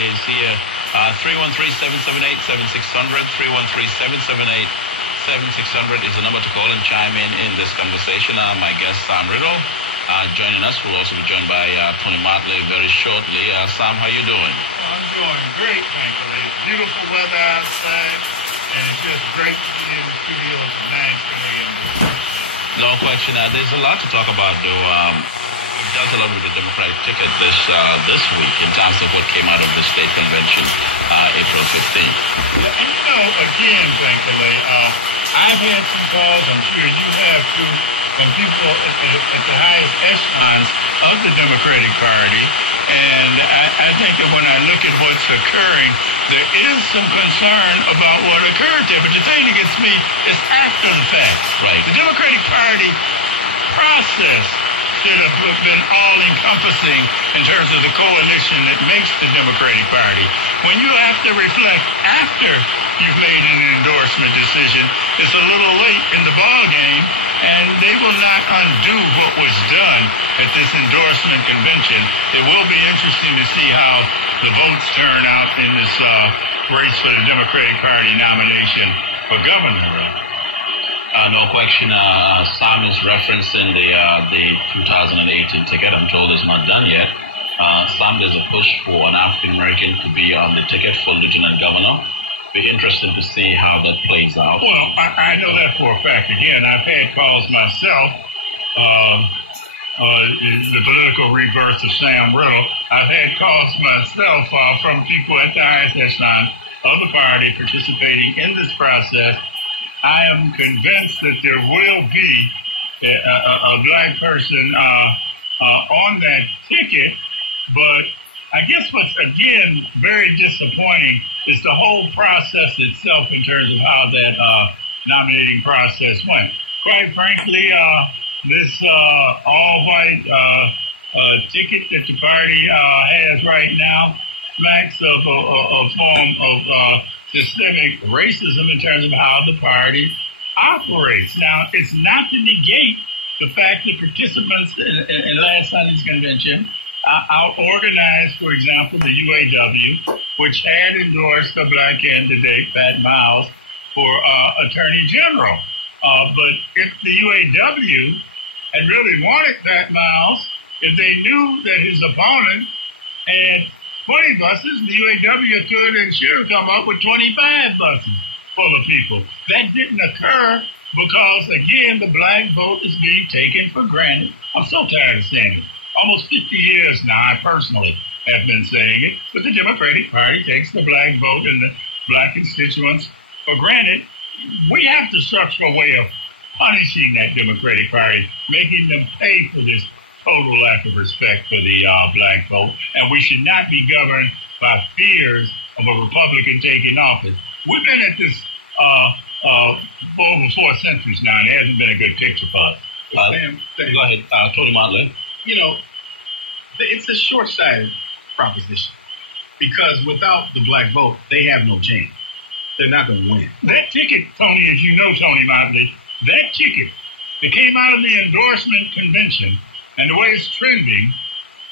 is here. 313-778-7600, 313-778-7600 is the number to call and chime in this conversation. My guest, Sam Riddle, joining us. We'll also be joined by Tony Motley very shortly. Sam, how you doing? I'm doing great, thankfully. It's beautiful weather outside, and it's just great to be in the studio at the 9:30 a.m. No question. There's a lot to talk about, though. We've dealt a lot with the Democratic ticket this week in terms of what came out of the state convention April 15th. Yeah, and again, thankfully, I've had some calls, I'm sure you have too, from people at the highest echelons of the Democratic Party. And I think that when I look at what's occurring, there is some concern about what occurred there. But the thing that gets me is after the fact. Right. The Democratic Party process should have been all-encompassing in terms of the coalition that makes the Democratic Party. When you have to reflect after you've made an endorsement decision, it's a little late in the ballgame, and they will not undo what was done at this endorsement convention. It will be interesting to see how the votes turn out in this race for the Democratic Party nomination for governor. No question. Sam is referencing the 2018 ticket. I'm told it's not done yet. Sam, there's a push for an African American to be on the ticket for lieutenant governor. Be interesting to see how that plays out. Well, I know that for a fact. Again, I've had calls myself. The political rebirth of Sam Riddle. I've had calls myself from people at the highest echelon of the party participating in this process. I am convinced that there will be a black person on that ticket, but I guess what's, again, very disappointing is the whole process itself in terms of how that nominating process went. Quite frankly, this all-white ticket that the party has right now smacks of a form of systemic racism in terms of how the party operates. Now, it's not to negate the fact that participants in last Sunday's convention out-organized, for example, the UAW, which had endorsed the black candidate, Pat Miles, for Attorney General. But if the UAW had really wanted Pat Miles, if they knew that his opponent had 20 buses, the UAW could and should have come up with 25 buses full of people. That didn't occur because, again, the black vote is being taken for granted. I'm so tired of saying it. Almost 50 years now, I personally have been saying it, but the Democratic Party takes the black vote and the black constituents for granted. We have to search for a way of punishing that Democratic Party, making them pay for this total lack of respect for the black vote, and we should not be governed by fears of a Republican taking office. We've been at this for over 4 centuries now, and it hasn't been a good picture for us. Go ahead, Tony Motley. You know, it's a short-sighted proposition because without the black vote, they have no chance. They're not going to win. That ticket, Tony, as you know, Tony Motley, that ticket that came out of the endorsement convention and the way it's trending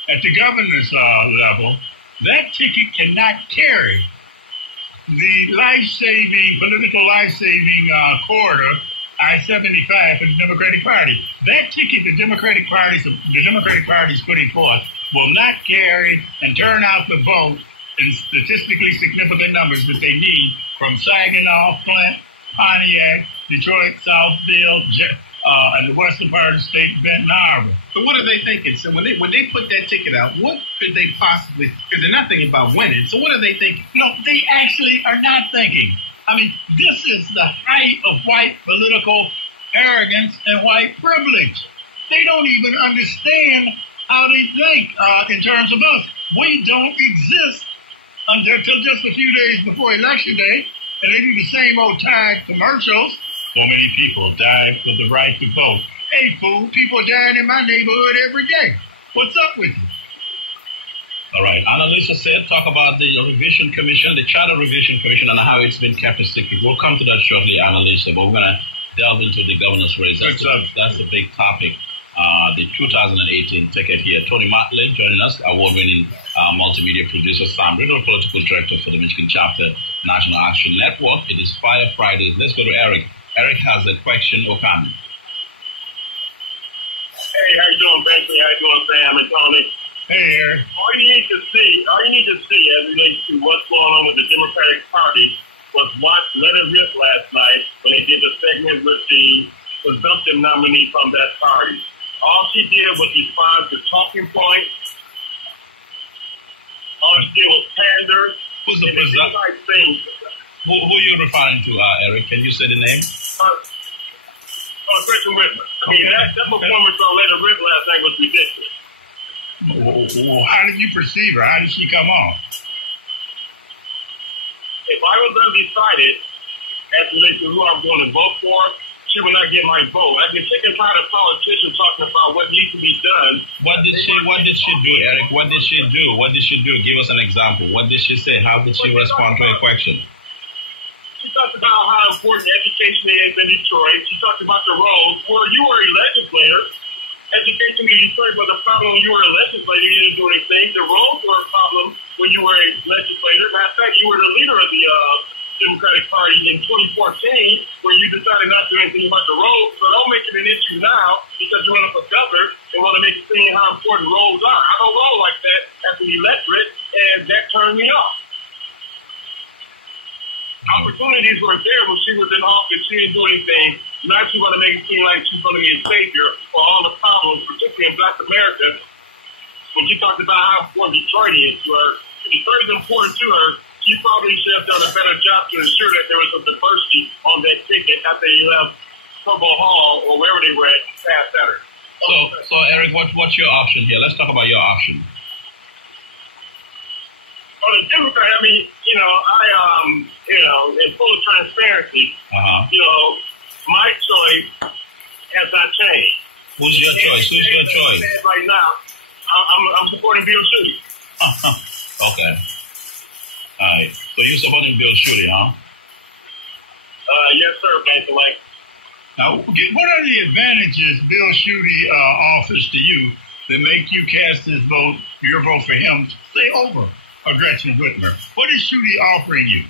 at the governor's level, that ticket cannot carry the life-saving, political life-saving corridor, I-75 for the Democratic Party. That ticket the Democratic Party's putting forth will not carry and turn out the vote in statistically significant numbers that they need from Saginaw, Flint, Pontiac, Detroit, Southfield, and the western part of the state, Benton Harbor. So what are they thinking? So when they put that ticket out, what could they possibly, because they're not thinking about winning, so what are they thinking? No, they actually are not thinking. I mean, this is the height of white political arrogance and white privilege. They don't even understand how they think in terms of us. We don't exist until just a few days before Election Day, and they do the same old tired commercials. So many people died for the right to vote. Hey, fool, people dying in my neighborhood every day. What's up with you? All right. Annalisa said, talk about the Revision Commission, the Charter Revision Commission, and how it's been kept a secret. We'll come to that shortly, Annalisa, but we're going to delve into the governor's race. That's a big topic. the 2018 ticket here. Tony Matlin joining us, award-winning multimedia producer, Sam Riddle, political director for the Michigan Chapter National Action Network. It is Fire Fridays. Let's go to Eric. Eric has a question or comment. Hey, how you doing, Bentley? How you doing, Sam and Tony? Hey, Eric. All you need to see as it relates to what's going on with the Democratic Party was watch Let It Rip last night when they did the segment with the presumptive nominee from that party. All she did was respond to talking points. All she did was pander. Who's the presumptive? Who are you referring to, Eric? Can you say the name? Gretchen Whitmer. I mean, that performance on Let It Rip last night was ridiculous. How did you perceive her? How did she come off? If I was undecided as to who I'm going to vote for, she would not get my vote. I can sick and tired of politicians talking about what needs to be done. What did she do, Eric? What did she do? What did she do? Give us an example. What did she say? How did she respond to a question? She talked about how important education is in Detroit. She talked about the roles. Well, you were a legislator. Education in Detroit was a problem when you were a legislator. You didn't do anything. The roles were a problem when you were a legislator. Matter of fact, you were the leader of the Democratic Party in 2014 where you decided not to do anything about the roles. So don't make it an issue now because you run up for governor and want to make it seem how important roles are. I don't roll like that as an electorate, and that turned me off. Opportunities were there when she was in office. She didn't do anything. Now she want to make it seem like she's going to be a savior for all the problems, particularly in Black America. When she talked about how important Detroit is to her, if Detroit is important to her, she probably should have done a better job to ensure that there was some diversity on that ticket after they left Purple Hall or wherever they were at past Saturday. So Eric, what's your option here? Let's talk about your option. On the Democrat, I mean, in full transparency, my choice has not changed. Who's your choice? Right now, I'm supporting Bill Schuette. Okay. All right. So you're supporting Bill Schuette, huh? Yes, sir, basically. Now, what are the advantages Bill Schuette offers to you that make you cast your vote for him, say over Gretchen Whitmer? What is Schuette offering you?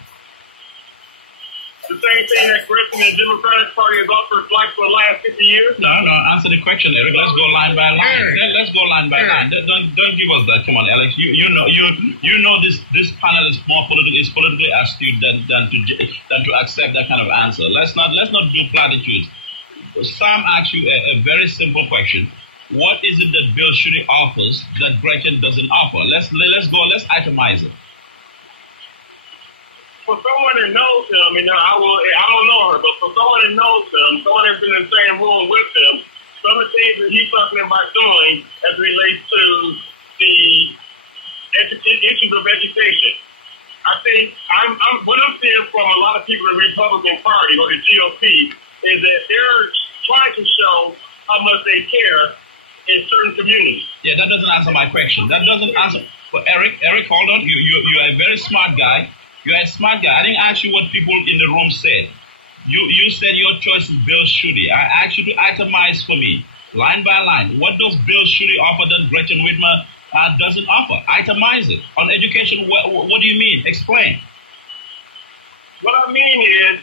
The same thing that Gretchen and the Democratic Party has offered Black for the last 50 years? No. Answer the question, Eric. Let's go line by line. Let's go line by line. Don't give us that. Come on, Alex. You know this panel is more politically astute than to accept that kind of answer. Let's not do platitudes. Sam asked you a very simple question. What is it that Bill Schuette offers that Gretchen doesn't offer? Let's itemize it. For someone that knows him, I don't know her, but for someone that knows him, someone that's been in the same room with him, some of the things that he's talking about doing as it relates to the issues of education. I think what I'm seeing from a lot of people in the Republican Party or the GOP is that they're trying to show how much they care in certain communities. Yeah, that doesn't answer my question. That doesn't answer. But Eric, hold on. You're a very smart guy. You're a smart guy. I didn't ask you what people in the room said. You said your choice is Bill Schuette. I asked you to itemize for me, line by line. What does Bill Schuette offer that Gretchen Whitmer doesn't offer? Itemize it. On education, what do you mean? Explain. What I mean is,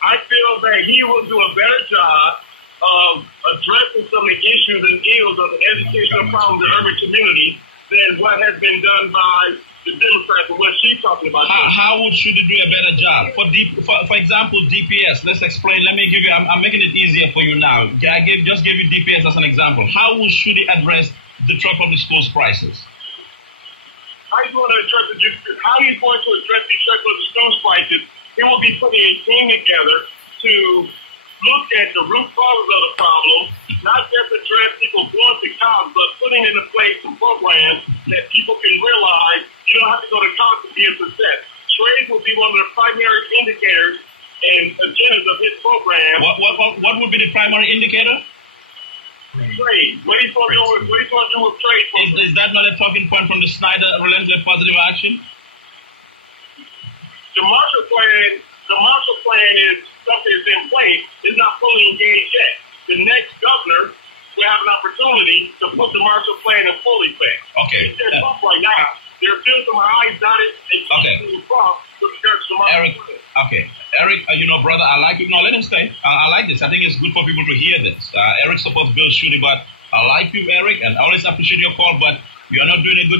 I feel that he will do a better job of addressing some of the issues and ills of the educational problems in urban communities than what has been done by the Democrats and what she's talking about. How would Schuette do a better job? For example, DPS. Let's explain. Let me give you. I'm making it easier for you now. Just give you DPS as an example. How would Schuette address the Detroit public schools crisis? How he's going to address the Detroit public schools crisis? He will be putting a team together to look at the root causes of the problem, not just address people going to college, but putting into place some programs that people can realize you don't have to go to college to be a success. Trades will be one of the primary indicators and agendas of his program. What would be the primary indicator? Trade. What he's going to do with trade? Is that not a talking point from the Snyder Relentless Positive Action? The Marshall Plan is something that's in place. It's not fully engaged yet. The next governor we have an opportunity to put the Marshall Plan in full effect. Okay. There's some right now. There's still some I's dotted and T's crossed with regards to the Marshall Eric, Plan. okay. Eric, brother, I like you. No, let him stay. I like this. I think it's good for people to hear this. Eric supports Bill Schuette, but I like you, Eric, and I always appreciate your call, but you are not doing a good